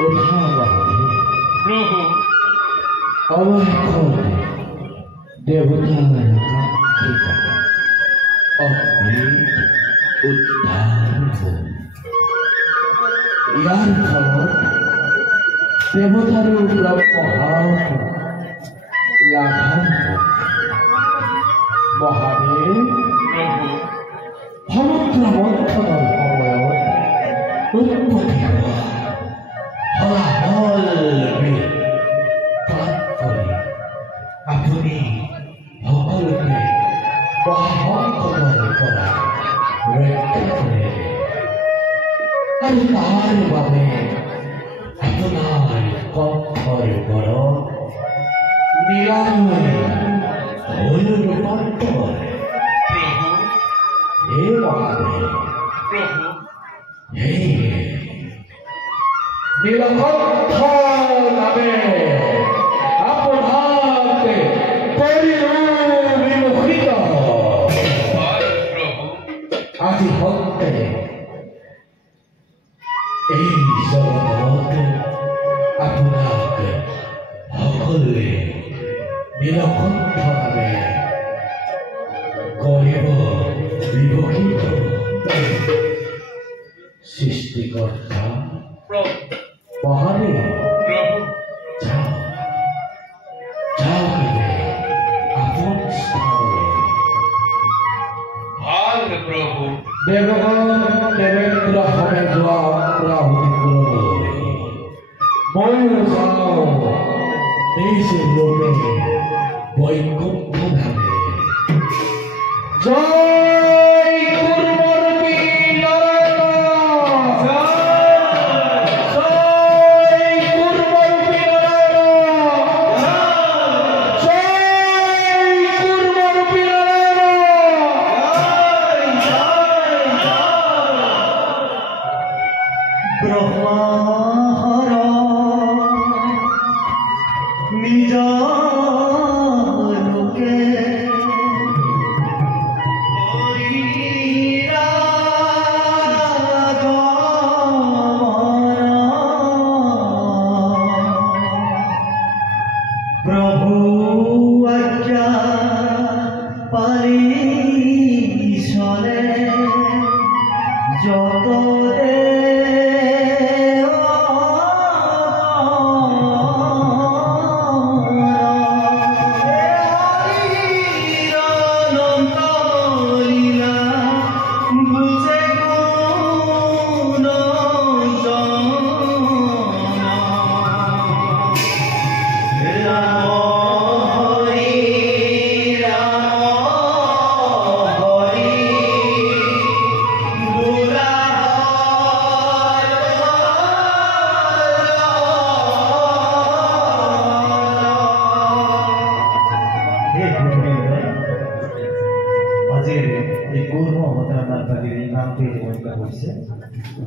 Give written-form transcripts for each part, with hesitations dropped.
প্ৰভু আমাৰ দেবতাৰ উদ্ধাৰ ইয়াৰ ফল দেবতাৰ লাঘব মহাদেব সমুদ্ৰ মন্থনেৰ সময়ত উৎপত্তি হওয়া হলাহল কৰে আপুনি সকলোকে মহাসংকটৰ পৰা ৰক্ষা কৰে আৰু তাৰ বাবে আপোনাৰ কণ্ঠৰ ওপৰত নীলাময় ৰূপান্তৰ হে মহাদেৱ হে নীলকণ্ঠ নামে আপোনাকে পৰিমোহিত আজি ভক্তে এই জগতত আপোনাক সকলোৱে নীলকণ্ঠ নামে কৰিব বিভূষিত সৃষ্টিকৰ্তা মহাদেৱ যাও যাও আপন স্থানলৈ ভাল প্ৰভু দেৱগণ দেৱেন্দ্ৰ সনে যোৱা অগ্ৰাহুতি কৰিবলৈ ময়ো যাওঁ নিজ লোকে বৈকুণ্ঠ ধামে জয়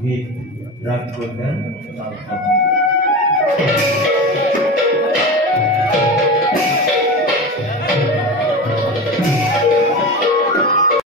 गीत राग करना